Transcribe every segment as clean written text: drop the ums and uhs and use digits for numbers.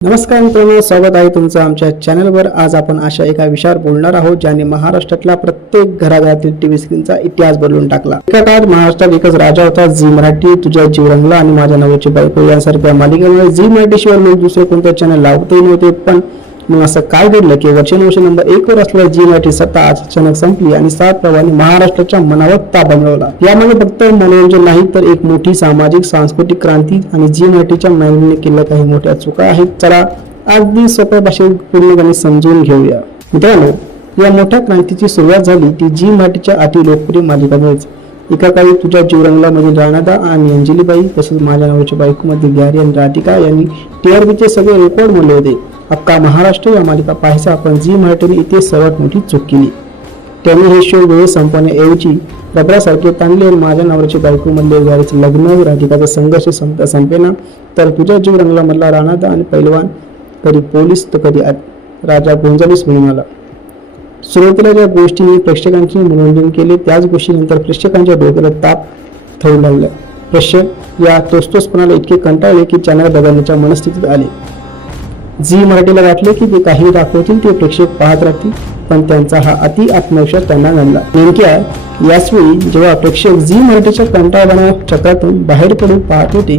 नमस्कार मित्रांनो, स्वागत आहे तुमचं आमच्या चॅनलवर। आज आपण अशा एका विषयावर बोलणार आहोत ज्याने महाराष्ट्रातला प्रत्येक घराघरातील टीव्ही स्क्रीनचा इतिहास बदलून टाकला। एका काळात महाराष्ट्रात एकच राजा होता, झी मराठी, तुझ्या जीव रंगला आणि माझ्या नवऱ्याची बायको यांसारख्या मालिकेमुळे झी मराठीशिवाय लोक दुसरे कोणते चॅनल लावतही नव्हते। पण मग असं काय घडलं की वर्षानुवर्ष नंबर 1 वर असलेल्या झी मराठी सत्ता अचानक संपली आणि 7 प्रवाहांनी महाराष्ट्राच्या मनावर ताबा मिळवला। यामध्ये फक्त मनोरंजन नाही तर एक मोठी सामाजिक सांस्कृतिक क्रांती आणि झी मराठीच्या मॅनेजमेंटने केलेल्या काही मोठ्या चुका आहेत। चला अगदी सोप्या भाषेत पूर्णपणे समजून घेऊया। मित्रांनो, या मोठ्या क्रांतीची सुरुवात झाली ती झी मराठीच्या अति लोकप्रिय मालिकांमुळेच। एका काळी तुझ्या जीव रंगला मधील राणादा आणि अंजलीबाई तसेच माझ्या नवऱ्याची बायको मधील गॅरी आणि राधिका यांनी टीआरपीचे सगळे रेकॉर्ड मोडले होते। अख्खा महाराष्ट्र या मालिका पाहायचा, पण झी मराठीने इथे सर्वात मोठी चूक केली। त्यांनी हे शो वेळ संपवण्याऐवजी रबरासारखे ताणले। माझ्या नवऱ्याची बायको मधले गॅरीचे लग्न, राधिकाचा संघर्ष संपेना, तर तुझ्या जीव रंगला मधला राणादा आणि पैलवान कधी पोलीस तर कधी राजा गोंजालेस म्हणून आला। सुरुवातीला ज्या गोष्टींनी प्रेक्षकांचे मनोरंजन केले त्याच गोष्टीनंतर प्रेक्षकांच्या डोक्याला ताप थळू लागला। प्रेक्षक या तोस्तोसपणाला इतके कंटाळले की चॅनल बदलण्याच्या मनस्थितीत आले। झी मराठीला वाटले की ते काही दाखवतील ते प्रेक्षक पाहत राहतील, पण त्यांचा हा अति आत्मविश्वास त्यांना नडला। नेमक्या याचवेळी जेव्हा प्रेक्षक झी मराठीच्या कंटाळवाण्या चक्रातून बाहेर पडून पाहत होते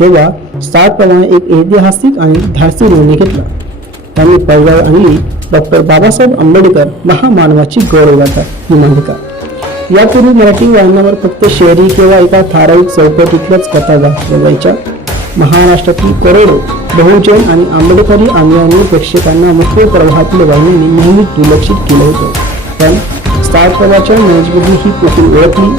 तेव्हा 7 प्रवाहाने एक ऐतिहासिक आणि धाडसी निर्णय घेतला। त्यांनी पैजावर आणली डॉक्टर बाबासाहेब आंबेडकर महामानवाची गौरवगाथा ही मालिका। यापूर्वी मराठी वाहिन्यांवर फक्त शहरी किंवा एका ठराविक चौकटीतल्याच कथा दाखवल्या जायच्या। महाराष्ट्रातील करोडो बहुजन आणि आंबेडकरी अनुयायांनी प्रेक्षकांना मुख्य प्रवाहातील वाहिन्यांनी नेहमी दुर्लक्षित केलं होतं। पण स्टार प्रवाहाच्या मॅनेजमेंटने ही पोकळी ओळखली।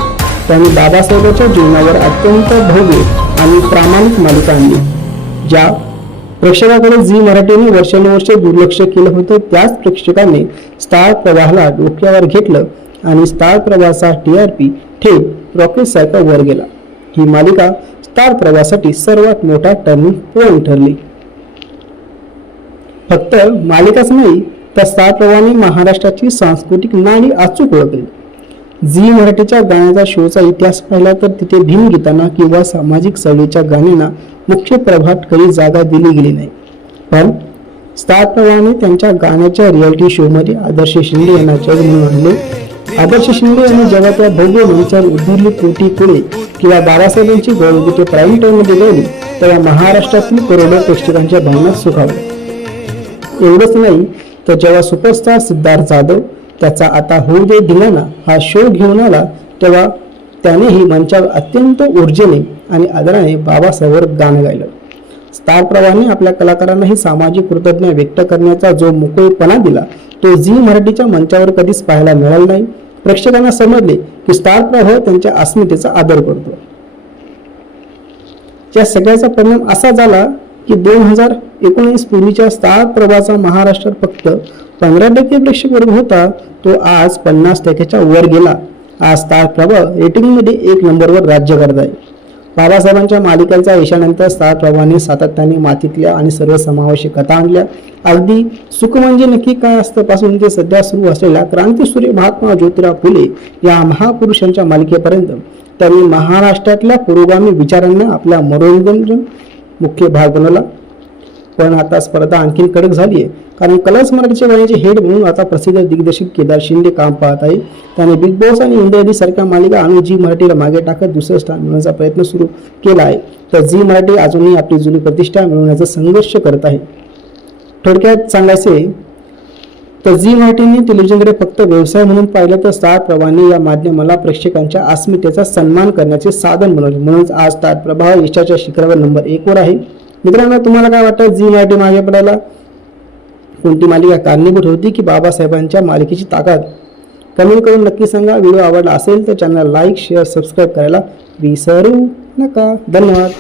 त्यांनी बाबासाहेबांच्या जीवनावर अत्यंत भव्य आणि प्रामाणिक मालिका आणली। ज्या प्रेक्षकाकडे झी मराठीने वर्षानुवर्ष दुर्लक्ष केलं होतं त्याच प्रेक्षकांनी स्टार प्रवाहाला डोक्यावर घेतलं आणि स्टार प्रवाहाचा टीआरपी थेट रॉकेटसारखा वर गेला। ही मालिका स्टार प्रवाहासाठी सर्वात मोठा टर्निंग पॉइंट ठरली। फक्त मालिकाच नाही तर स्टार प्रवाहाने महाराष्ट्राची सांस्कृतिक नाणी अचूक ओळखली। झी मराठीच्या गाण्याचा शोचा इतिहास पाहिला तर तिथे भीमगीतांना किंवा सामाजिक चळवळीच्या गाण्यांना मुख्य प्रभात कधी जागा दिली गेली नाही। पण स्टार प्रवाहाने त्यांच्या गाण्याच्या रियालिटी शो मध्ये आदर्श शिंदे यांना जज म्हणून आणले। आदर्श शिंदे यांनी जेव्हा त्या भव्य मंचावर उद्दिरली कोटी पुढे किंवा बाबासाहेबांची गौरवगीते प्राईम टाइम मध्ये गायली तेव्हा महाराष्ट्रातील करोडो प्रेक्षकांच्या भावना सुखावल्या। एवढंच नाही तर जेव्हा सुपरस्टार सिद्धार्थ जाधव त्याचा आता होऊ दे धिंगाणा हा शो घेऊन आला तेव्हा त्यानेही मंचावर अत्यंत ऊर्जेने आणि आदराने बाबासाहेबांवर गाणं गायलं। स्टार प्रवाहाने आपल्या कलाकारांनाही सामाजिक कृतज्ञता व्यक्त करण्याचा जो मोकळेपणा दिला तो झी मराठीच्या मंचावर कधीच पाहायला मिळाला नाही। प्रेक्षकांना समजले की स्टार प्रवाह त्यांच्या अस्मितेचा आदर करतो। या सगळ्याचा परिणाम असा झाला की 2019 पूर्वीच्या स्टार प्रवाहाचा महाराष्ट्रात फक्त 15% प्रेक्षक वर्ग होता, तो आज 50%च्या वर गेला। आज स्टार प्रवाह रेटिंगमध्ये 1 नंबरवर राज्य करत आहे। बाबासाहेबांच्या मालिकांच्या यशानंतर स्टार प्रवाहाने सातत्याने मातीतल्या आणि सर्वसमावेशक कथा आणल्या। अगदी सुख म्हणजे नक्की काय असतं पासून ते सध्या सुरू असलेल्या क्रांतीसूर्य महात्मा ज्योतिराव फुले या महापुरुषांच्या मालिकेपर्यंत त्यांनी महाराष्ट्रातल्या पुरोगामी विचारांना आपला मनोरंजन मुख्य भाग बनवला। पण आता स्पर्धा आणखी कडक झाली आहे, कारण कलर्स मराठीच्या गाण्याचे हेड म्हणून आता प्रसिद्ध दिग्दर्शक केदार शिंदे काम पाहत आहे। त्याने बिग बॉस आणि इंडिया आयडी सारख्या मालिका आणि झी मराठीला मागे टाकत दुसरं स्थान मिळवण्याचा प्रयत्न सुरू केला आहे। तर झी मराठी अजूनही आपली जुनी प्रतिष्ठा मिळवण्याचा संघर्ष करत आहे। थोडक्यात सांगायचे तर झी मराठीने टेलिव्हिजनकडे फक्त व्यवसाय म्हणून पाहिलं तर स्टार प्रवाहाने या माध्यमाला प्रेक्षकांच्या अस्मितेचा सन्मान करण्याचे साधन बनवले। म्हणूनच आज स्टार प्रवाह यशाच्या शिखरावर नंबर 1 वर आहे। मित्रांनो, तुम्हाला काय वाटतं झी मराठी मागे पडायला कोणती मालिका कारणीभूत होती की बाबासाहेबांच्या मालिकेची ताकद? कमेंट करून नक्की सांगा। व्हिडिओ आवडला असेल तर चॅनलला लाईक, शेअर, सबस्क्राईब करायला विसरू नका। धन्यवाद।